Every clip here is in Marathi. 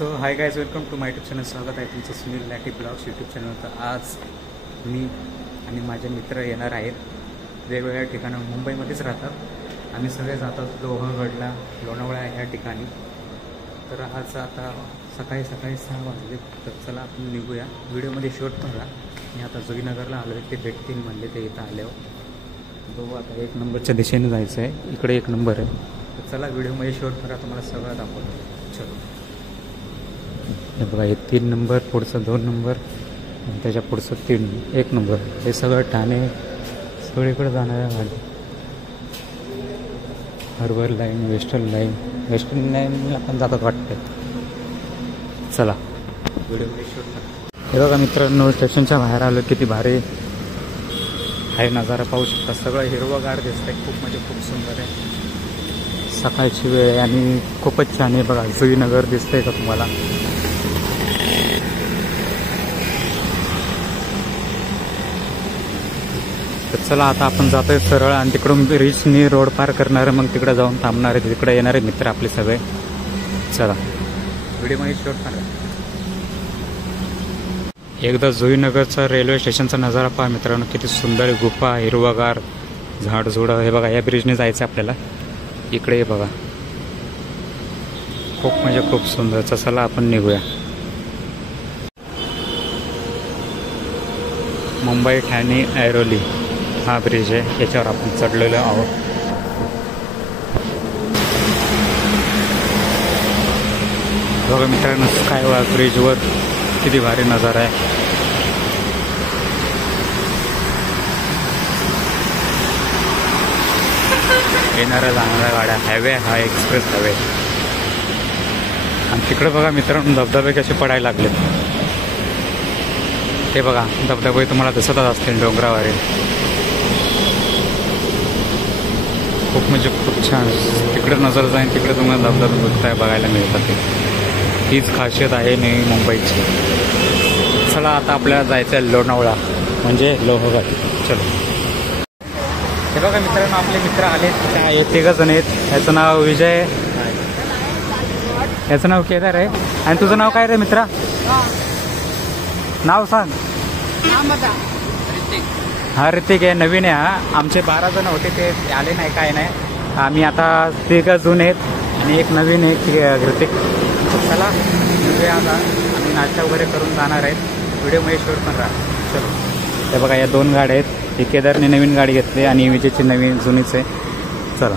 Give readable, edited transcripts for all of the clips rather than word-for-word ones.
So hi guys, welcome to my YouTube channel. स्वागत आहे तुमचं सुनील लाठी ब्लॉग्स यूट्यूब चॅनलवर. आज मी आणि माझे मित्र येणार आहेत वेगवेगळ्या ठिकाणं. मुंबईमध्येच राहतात. आम्ही सगळे जातात लोहगडला, लोणावळा या ठिकाणी. तर आज आता सकाळी 6 वाजले. तर चला आपण निघूया. व्हिडिओमध्ये शूट करा. मी आता जोगीनगरला आलो आहे. ते भेटतील म्हणले ते इथं आल्यावर. बघू आता 1 नंबरच्या दिशेने जायचं आहे. इकडे 1 नंबर आहे. तर चला व्हिडिओमध्ये शूट करा, तुम्हाला सगळं दाखवतो. चलो. हे बघा, हे 3 नंबर, पुढचं 2 नंबर आणि त्याच्या पुढचं 1 नंबर. हे सगळं ठाणे सगळीकडे जाणाऱ्या गाडी. हार्बर लाईन, वेस्टर्न लाईनला पण जातात वाटतं. चला व्हिडिओमध्ये शूट करा. हे बघा मित्रांनो, स्टेशनच्या बाहेर आलो. किती भारी आहे नजारा, पाहू शकता. सगळं हिरवंगार दिसतंय. खूप म्हणजे खूप सुंदर आहे. सकाळची वेळ आहे आणि खूपच छान आहे. बघा जोगीनगर दिसतंय का तुम्हाला? तर चला आता आपण जातोय सरळ आणि तिकडून रिचनी रोड पार करणार आहे. मग तिकडे जाऊन थांबणार आहे. तिकडे येणारे मित्र आपले सगळे. चला व्हिडिओमध्ये शूट करा. एकदा जोगीनगरचा रेल्वे स्टेशनचा नजारा पहा मित्रांनो. किती सुंदर आहे. गुफा, हिरवागार, झाडझुडं. हे बघा, या ब्रिजने जायचं आपल्याला. इकडे हे बघा, खूप म्हणजे खूप सुंदर. चला आपण निघूया. मुंबई ठाणे ऐरोली हा ब्रिज आहे. याच्यावर आपण चढलेलो आहोत. बघा मित्रांनो, स्कायवॉक ब्रिजवर किती भारी नजारा आहे. येणाऱ्या जाणाऱ्या गाड्या. हायवे हा एक्सप्रेस हायवे. आणि तिकडे बघा मित्रांनो, धबधबे कसे पडायला लागले. ते बघा, धबधबे तुम्हाला दिसतच असतील डोंगरावरील. खूप म्हणजे खूप छान. तिकडे नजर जाईल तिकडे तुम्हाला धबधबे बघताय बघायला मिळतात. हीच खासियत आहे नवी मुंबईची. चला आता आपल्याला जायचं आहे लोणावळा, म्हणजे लोहगड. चलो. हे बघा मित्रांनो, आपले मित्र आलेत. हे 3 जण आहेत. याचं नाव विजय, याचं नाव केदार आहे. आणि तुझं नाव काय रे मित्रा? नाव सांग. हा ऋतिक आहे. नवीन आहे हा. आमचे 12 जण होते, ते आले नाही, काय नाही. आम्ही आता 3 जून आहेत आणि एक नवीन आहे ऋतिक. चला निघूया आता. आम्ही नाश्ता वगैरे करून जाणार आहेत. व्हिडिओमध्ये शूट पण राहा. चलो. हे बघा, या 2 गाड्या आहेत. ही केदारने नवीन गाडी घेतली आणि विजयची नवीन जुनीच आहे. चला.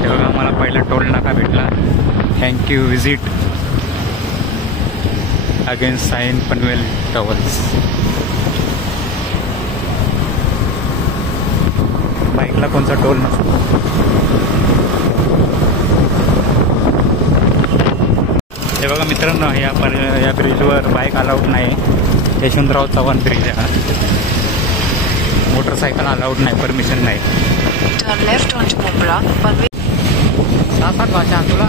हे बघा, मला पहिला टोल नाका भेटला. Thank you. Visit against sign Panvel towers. बाईकला कोणता टोल नसतो. हे बघा मित्रांनो, या ब्रिजवर बाईक अलाउड नाही. यशवंतराव चव्हाण ब्रिज आहे हा. मोटरसायकल अलाउड नाही, परमिशन नाही. 7-8 भाषा तुला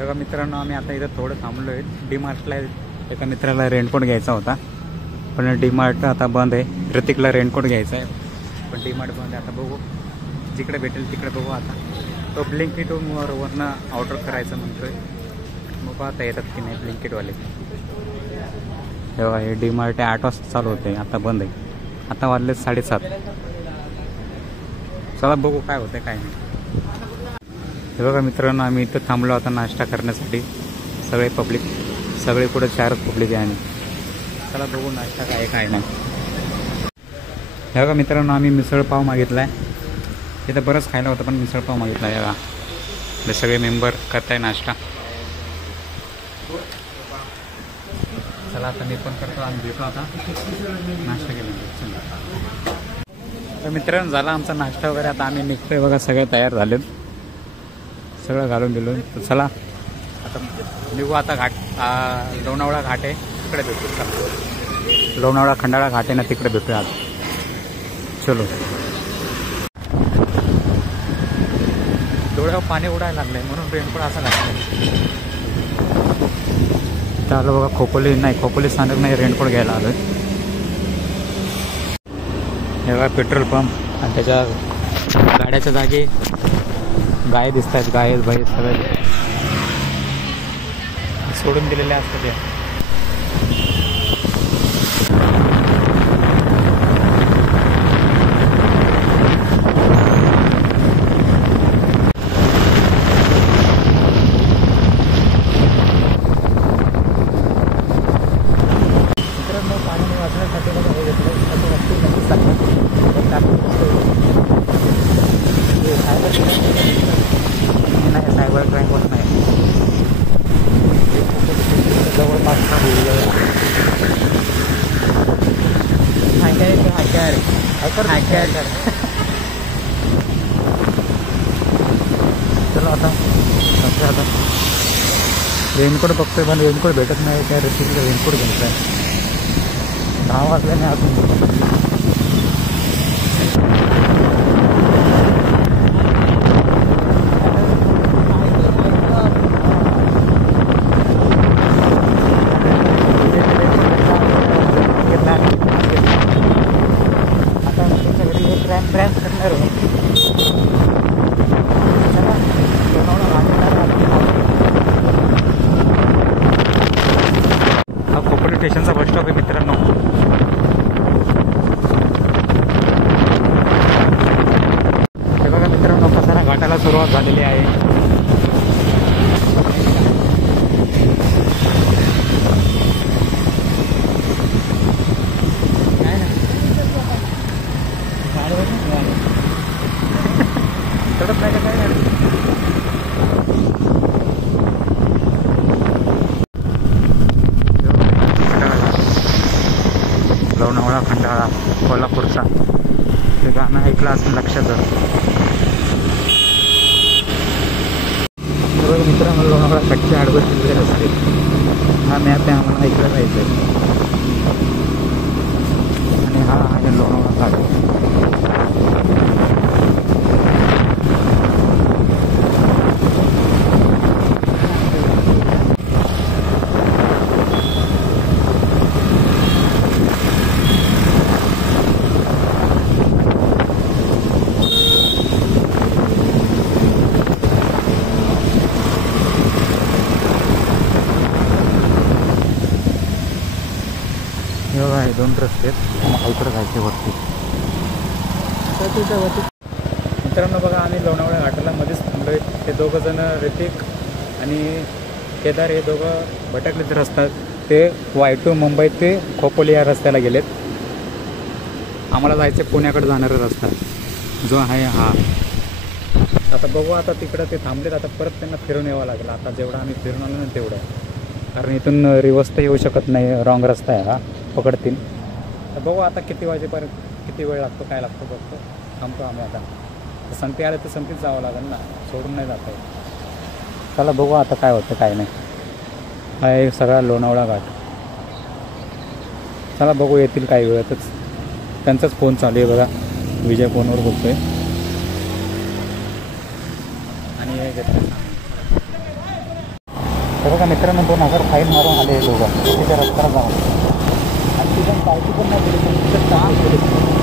बघा मित्रांनो, आम्ही आता इथं थोडं थांबलो आहे. डीमार्टला एका मित्राला रेनकोट घ्यायचा होता, पण डीमार्ट आता बंद आहे. ऋतिकला रेनकोट घ्यायचा आहे, पण डीमार्ट बंद आहे. आता बघू, जिकडे भेटेल तिकडे बघू. आता तो ब्लिंकिटवरनं ऑर्डर करायचं म्हणतोय. बघू आता येतात की नाही ब्लिंकिटवाले. हे बघा, हे डीमार्ट 8 वाजता चालू होते, आता बंद आहे. आता वाजले 7:30. चला बघू काय होतं काय नाही. हे बघा मित्रांनो, आम्ही इथं थांबलो आता नाश्ता करण्यासाठी. सगळे पब्लिक, सगळे पुढे 4 पब्लिक आहे. आणि चला बघू नाश्ता काय नाही. हे बघा मित्रांनो, आम्ही मिसळपाव मागितला आहे. इथं बरंच खायला होतं, पण मिसळपाव मागितला आहे. बघा, हे सगळे मेंबर करताय नाश्ता. चला आता मी पण करतो आणि भेटू आता नाश्ता केला. तर मित्रांनो, झाला आमचा नाश्ता वगैरे. आता आम्ही निघतोय. बघा सगळे तयार झालेत, सगळं घालून दिलो. तर चला आता निघू. आता घाट, लोणावळा घाट आहे, तिकडे भेटू. चला. लोणावळा खंडाळा घाट आहे ना, तिकडे भेटूया आज. चलो. डोळ्यावर पाणी उडायला लागलंय म्हणून रेनकोट असा लागलाय. चालू बघा, खोपोली स्थानक नाही, रेनकोट घ्यायला आलोय. हे बघा पेट्रोल पंप आणि त्याच्या गाड्याच्या जागी गाय दिसत आहेत. गाय बाई सगळे सोडून दिलेले असतात या. सायबर क्राईम होत नाही जवळपास. चलो आता रेनकोट बघतोय पण रेनकोट भेटत नाही. त्या रेसिपीचा रेनकोट घ्यायचा आहे. 10 वाजल्याने अजून खोपोली स्टेशनचा बस स्टॉप आहे मित्रांनो. हे बघा मित्रांनो, कसारा घाटाला सुरुवात झालेली आहे. चढत नाही का काय. लोणावळा खंडाळा कोल्हापूरचा ते गाणं ऐकलं असं लक्षात जर. मित्रांनो, लोणावळा कच्चे आडवं वगैरे असते. हा मॅप आहे, आम्हाला ऐकलं जायचं. आणि हा आहे लोणावळा घाट. आहे 2 रस्ते आहेत. इकडं जायचे वरती. मित्रांनो बघा, आम्ही लोणावळा घाटाला मध्येच थांबलोय. ते दोघं जण ऋतिक आणि केदार हे दोघं भटकलेत रस्त्यात. ते Y2 मुंबई ते खोपोली या रस्त्याला गेलेत. आम्हाला जायचं पुण्याकडे जाणारा रस्ता जो आहे हा. आता बघू, आता तिकडं ते थांबलेत. आता परत त्यांना फिरून यावं लागेल. आता जेवढं आम्ही फिरून आलो ना तेवढं, कारण इथून रिवर्स तर येऊ शकत नाही, रॉंग रस्ता आहे हा, पकडतील. तर बघू आता किती वाजेपर्यंत, किती वेळ लागतो, काय लागतो बघतो. थांबतो आम्ही आता. संपी आले तर संपीच जावं लागेल ना, सोडून नाही जाता येत. चला बघू आता काय होतं काय नाही. हा आहे सगळा लोणावळा घाट. चला बघू, येतील काही वेळातच. त्यांचाच फोन चालू आहे बघा, विजय फोनवर बोलतोय. आणि हे घेतलं तर बघा मित्रांनो, 2000 फाईन मारून आले हे दोघं तिथे रस्त्याला जाऊन. आणि ती पण पावती पण नाही दिली.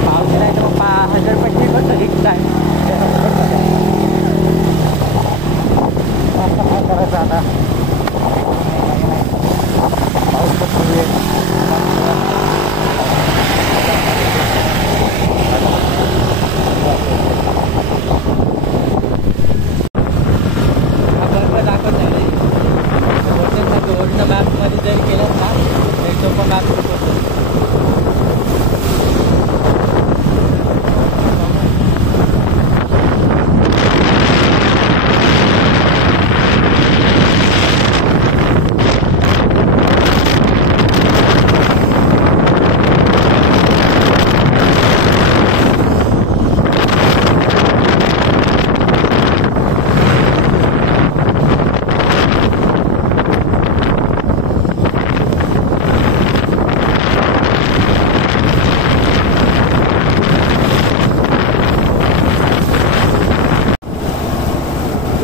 पावती नाही तर मग 1000 रुपये बस एक टाईम करायचं. आता पाऊस पण सुरू आहे. मॅपमध्ये जर केलं ना तो पण मॅप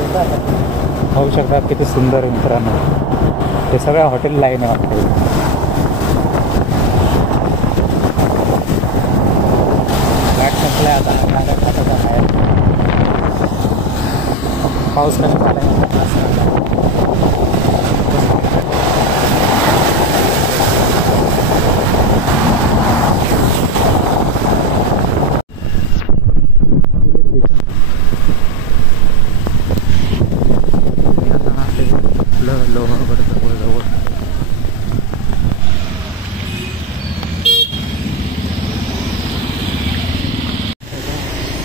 पाहू शकता किती सुंदर आहे मित्रांनो. हे सगळ्या हॉटेल लाईन आहे वाटतं. घाट संपलाय आता. बाहेर पाऊस कमी झाला. लोहगडचं पुढे जवळ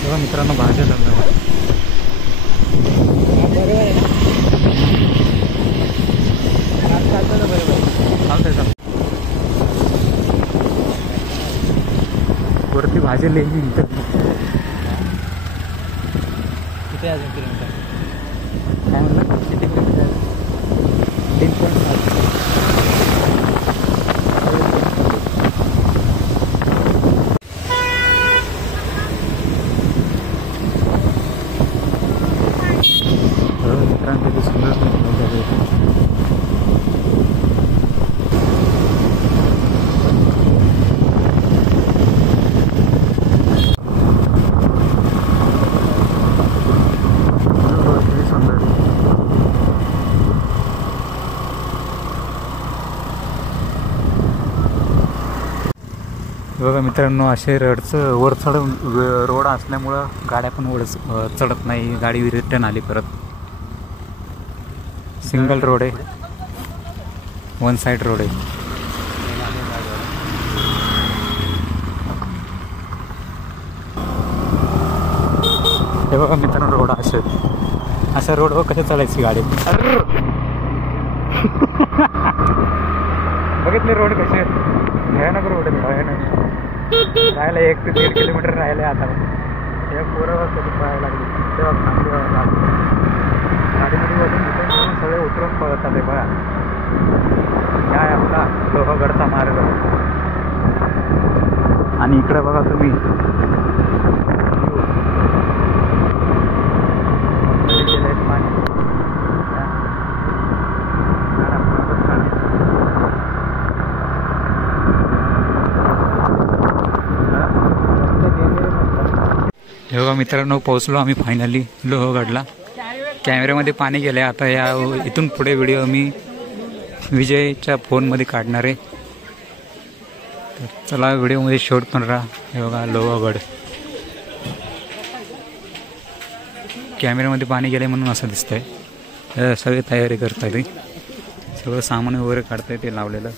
तेव्हा मित्रांनो भाज्या लागल्या. चालतंय वरती भाजी लिहिली किती अजून किलोमीटर काय म्हणलं किती किलोमीटर 3.5. मित्रांनो किती सुंदर बघा मित्रांनो, असे वर चढून रोड असल्यामुळं गाड्या पण वर चढत नाही. गाडी रिटर्न आली परत. सिंगल रोड आहे, वन साइड रोड आहे. हे बघा मित्रांनो, रोड अशा रोडवर कसे चढायची गाडी. बघितले रोड कसे भयानक रोड आहे. भयानक राहायला 1 ते 1.5 किलोमीटर राहिले. आता हे पोरं कधी पळायला लागली तेव्हा थांबली गाडीमध्ये बसून तिथून सगळे उतरून पळत आले. बघा काय आपला लोहगडचा मार्ग. आणि इकडे बघा तुम्ही पाणी. हे बघा मित्रांनो, पोहोचलो आम्ही फायनली लोहगडला. कॅमेऱ्यामध्ये पाणी गेले. आता या इथून पुढे व्हिडिओ मी विजयच्या फोनमध्ये काढणार आहे. तर चला व्हिडिओमध्ये शूट पण राहा. हे बघा लोहगड. कॅमेऱ्यामध्ये पाणी गेले म्हणून असं दिसतंय. सगळी तयारी करताय ते. सगळं सामान वगैरे काढताय ते लावलेलं.